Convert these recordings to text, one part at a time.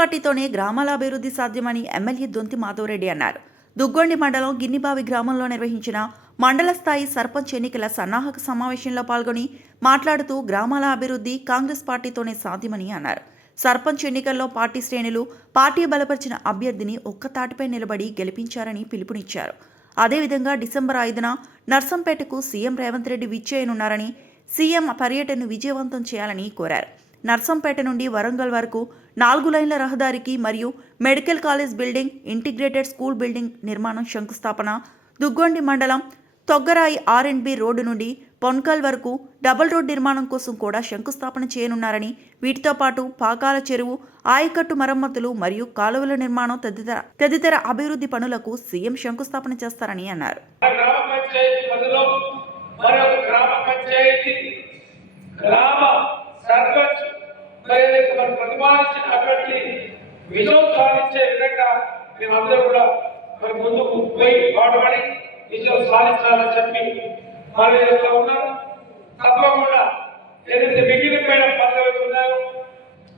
పార్టీతోనే గ్రామాల అభివృద్ధి సాధ్యమని ఎమ్మెల్యే దొంతి మాధవరెడ్డి అన్నారు. దుగ్గొండి మండలం గిన్నిబావి గ్రామంలో నిర్వహించిన మండల స్థాయి సర్పంచ్ ఎన్నికల సన్నాహక సమావేశంలో పాల్గొని మాట్లాడుతూ గ్రామాల అభివృద్ధి కాంగ్రెస్ పార్టీతోనే సాధ్యమని అన్నారు. సర్పంచ్ ఎన్నికల్లో పార్టీ శ్రేణులు పార్టీ బలపరిచిన అభ్యర్థిని ఒక్కతాటిపై నిలబడి గెలిపించారని పిలుపునిచ్చారు. అదేవిధంగా డిసెంబర్ 5న నర్సంపేటకు సీఎం రేవంత్ రెడ్డి విచ్చేయనున్నారని, సీఎం పర్యటనను విజయవంతం చేయాలని కోరారు. నర్సంపేట నుండి వరంగల్ వరకు 4 లైన్ల రహదారికి మరియు medical college building, integrated school building నిర్మాణం శంకుస్థాపన, దుగ్గొండి మండలం తొగ్గరాయి R&B రోడ్డు నుండి పొన్కల్ వరకు డబుల్ రోడ్ నిర్మాణం కోసం కూడా శంకుస్థాపన చేయనున్నారని, వీటితో పాటు పాకాల చెరువు, ఆయకట్టు మరమ్మతులు మరియు కాలువల నిర్మాణం తదితర అభివృద్ధి పనులకు సీఎం శంకుస్థాపన చేస్తారని అన్నారు. విజయం సాధించే విధంగా మేమందరూ కూడా మరి ముందుకు పోయి పాటుపడి విజయం సాధించాలని చెప్పి మనం చెప్తా ఉన్నాం. తప్పకుండా ఏదైతే మిగిలిపోయిన పనులు ఉన్నాయో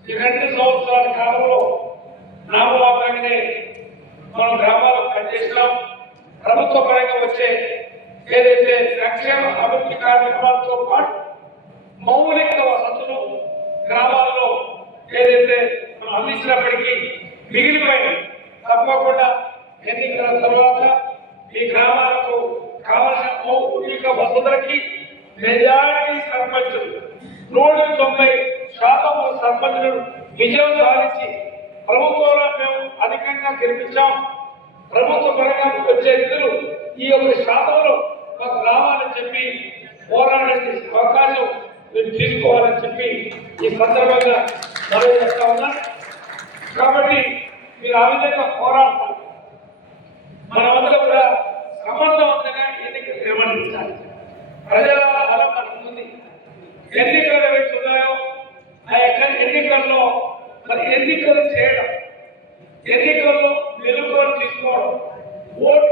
ఈ 2 సంవత్సరాల కాలంలో నామమాత్రంగానే మనం గ్రామాలకు పనిచేసినాం. ప్రభుత్వ పరంగా వచ్చే ఏదైతే సంక్షేమ అభివృద్ధి కార్యక్రమాలతో పాటు మౌలిక వసతులు గ్రామాల్లో ఏదైతే మనం అందించినప్పటికీ మిగిలిపోయింది. తప్పకుండా ఎన్నికల తర్వాత ఈ గ్రామాలకు కావాల్సిన మౌలిక వసతులకి మెజారిటీ సర్పంచులు 190% సర్పంచులు విజయం సాధించి ప్రభుత్వంలో మేము అధికంగా గెలిపించాం. ప్రభుత్వ పరంగా వచ్చే నిధులు ఈ యొక్క శాతంలో మా గ్రామాలని చెప్పి పోరాడే అవకాశం మీరు తీసుకోవాలని చెప్పి ఈ సందర్భంగా మనం చెప్తా ఉన్నా. కాబట్టి మీరు ఆ విధంగా పోరాడతారు. మనమంతా కూడా సమర్థవంతంగా ఎన్నికలు నిర్వహించాలి. ప్రజల బలం మనకు ఉంది. ఎన్నికలు ఏవైతే ఉన్నాయో ఆ యొక్క ఎన్నికల్లో మరి ఎన్నికలు చేయడం, ఎన్నికల్లో మెలుగులు తీసుకోవడం, ఓటు